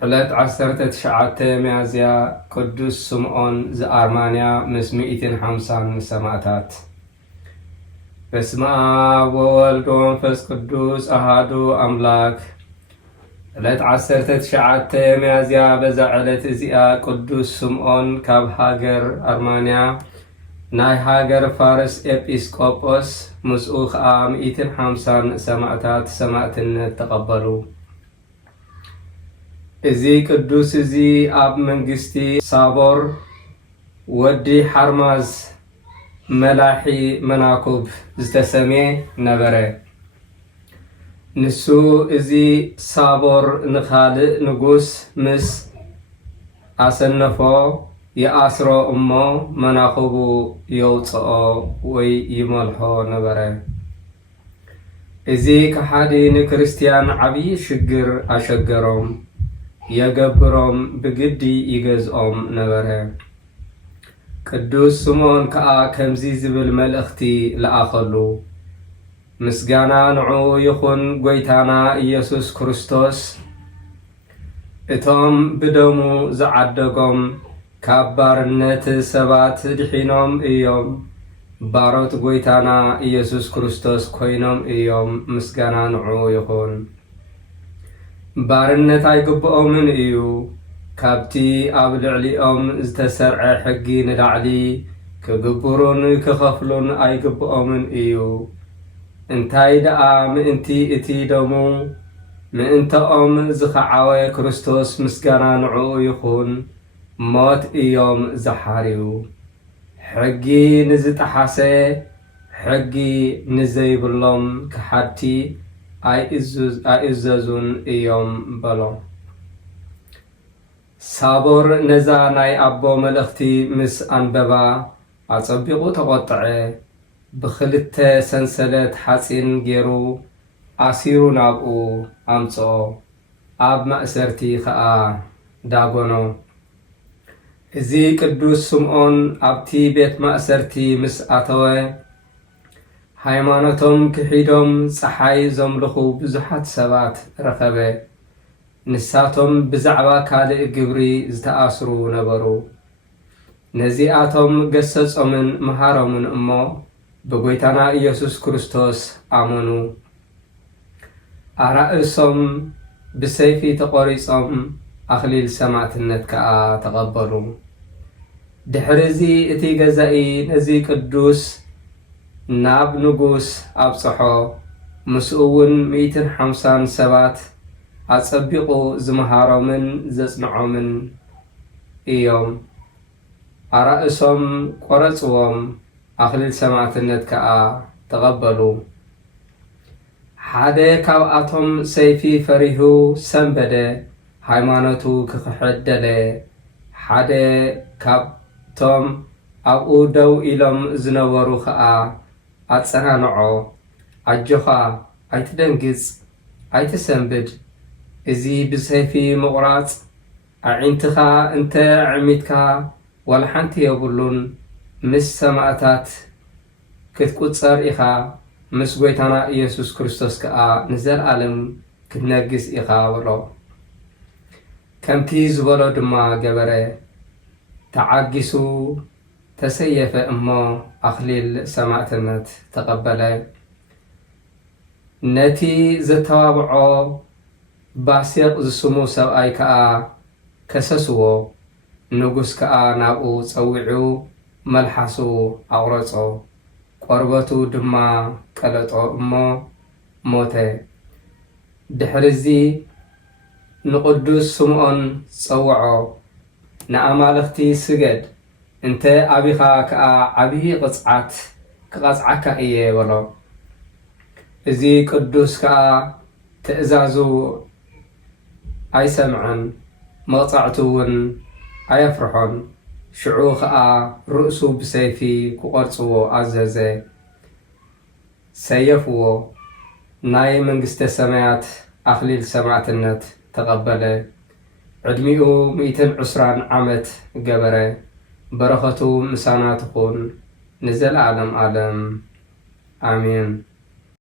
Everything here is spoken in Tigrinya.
ዕለት 19 ሚያዝያ ቅዱስ ስምዖን ዘአርማንያ ምስ 150 ሰማዕታት። በስመ አብ ወወልድ ወመንፈስ ቅዱስ አሐዱ አምላክ። ዕለት 19 ሚያዝያ በዛ ዕለት እዚኣ ቅዱስ ስምዖን ካብ ሃገር አርማንያ ናይ ሃገር ፋርስ ኤጲስቆጶስ ምስኡ ከዓ 150 ሰማዕታት ሰማዕትነት ተቐበሉ። እዚ ቅዱስ እዚ ኣብ መንግስቲ ሳቦር ወዲ ሓርማዝ መላሒ መናኩብ ዝተሰምየ ነበረ። ንሱ እዚ ሳቦር ንኻልእ ንጉስ ምስ ኣሰነፎ የኣስሮ እሞ መናኩቡ የውፅኦ ወይ ይመልሖ ነበረ። እዚ ከሓዲ ንክርስቲያን ዓብዪ ሽግር ኣሸገሮም የገብሮም ብግዲ ይገዝኦም ነበረ። ቅዱስ ስምዖን ከዓ ከምዚ ዝብል መልእኽቲ ለኣኸሉ። ምስጋና ንዑ ይኹን ጎይታና ኢየሱስ ክርስቶስ እቶም ብደሙ ዝዓደጎም ካብ ባርነት ሰባት ድሒኖም እዮም ባሮት ጎይታና ኢየሱስ ክርስቶስ ኮይኖም እዮም። ምስጋና ንዑ ይኹን። ባርነት ኣይግብኦምን እዩ። ካብቲ ኣብ ልዕሊኦም ዝተሰርዐ ሕጊ ንላዕሊ ክግብሩን ክኸፍሉን ኣይግብኦምን እዩ። እንታይ ደኣ ምእንቲ እቲ ደሙ ምእንተኦም ዝኸዓወ ክርስቶስ ምስጋና ንዑ ይኹን ሞት እዮም ዝሓርዩ። ሕጊ ንዝጠሓሰ ሕጊ ንዘይብሎም ክሓቲ ኣይእዘዙን እዮም በሎም። ሳቦር ነዛ ናይ ኣቦ መልእኽቲ ምስ ኣንበባ ኣጸቢቑ ተቖጥዐ። ብኽልተ ሰንሰለት ሓፂን ገይሩ ኣሲሩ ናብኡ ኣምጽኦ። ኣብ ማእሰርቲ ከዓ ዳጎኖ። እዚ ቅዱስ ስምዖን ኣብቲ ቤት ማእሰርቲ ምስ ኣተወ ሃይማኖቶም ክሒዶም ፀሓይ ዘምልኹ ብዙሓት ሰባት ረኸበ። ንሳቶም ብዛዕባ ካልእ ግብሪ ዝተኣስሩ ነበሩ። ነዚኣቶም ገሰጾምን መሃሮምን እሞ ብጎይታና ኢየሱስ ክርስቶስ ኣመኑ። ኣራእሶም ብሰይፊ ተቖሪጾም ኣኽሊል ሰማዕትነት ከዓ ተቐበሉ። ድሕሪዚ እቲ ገዛኢ ነዚ ቅዱስ ናብ ንጉስ ኣብጽሖ። ምስኡ እውን 150 ሰባት ኣጸቢቑ ዝመሃሮምን ዘጽንዖምን እዮም። ኣራእሶም ቆረጽዎም፣ ኣኽሊል ሰማዕትነት ከዓ ተቐበሉ። ሓደ ካብኣቶም ሰይፊ ፈሪሁ ሰንበደ፣ ሃይማኖቱ ክኽሕድ ደለ። ሓደ ካብቶም ኣብኡ ደው ኢሎም ዝነበሩ ከዓ ኣጸናንዖ፣ ኣጆኻ ኣይትደንግጽ፣ ኣይትሰንብድ። እዚ ብሰይፊ ምቑራጽ ኣዒንትኻ እንተ ዕሚትካ ወላሓንቲ የብሉን። ምስ ሰማዕታት ክትቁጸር ኢኻ፣ ምስ ጎይታና ኢየሱስ ክርስቶስ ከዓ ንዘለኣለም ክትነግስ ኢኻ ብሎ። ከምቲ ዝበሎ ድማ ገበረ። ተዓጊሱ ተሰየፈ እሞ ኣኽሊል ሰማዕትነት ተቐበለ። ነቲ ዘተዋብዖ ባስቕ ዝስሙ ሰብኣይ ከዓ ከሰስዎ። ንጉስ ከዓ ናብኡ ፀዊዑ መልሓሱ ኣቑረጾ፣ ቆርበቱ ድማ ቀለጦ እሞ ሞተ። ድሕሪዚ ንቅዱስ ስምዖን ፀውዖ፣ ንኣማልኽቲ ስገድ፣ እንተ ኣቢኻ ከዓ ዓብዪ ቅፅዓት ክቐፅዓካ እየ በሎ። እዚ ቅዱስ ከዓ ትእዛዙ ኣይሰምዐን፣ መቕፃዕቱ እውን ኣየፍርሖን። ሽዑ ከዓ ርእሱ ብሰይፊ ክቖርጽዎ ኣዘዘ። ሰየፍዎ። ናይ መንግስተ ሰማያት ኣኽሊል ሰማዕትነት ተቐበለ። ዕድሚኡ 120 ዓመት ገበረ። በረኸቱ ምሳና ትኹን ንዘለዓለም ዓለም አሜን።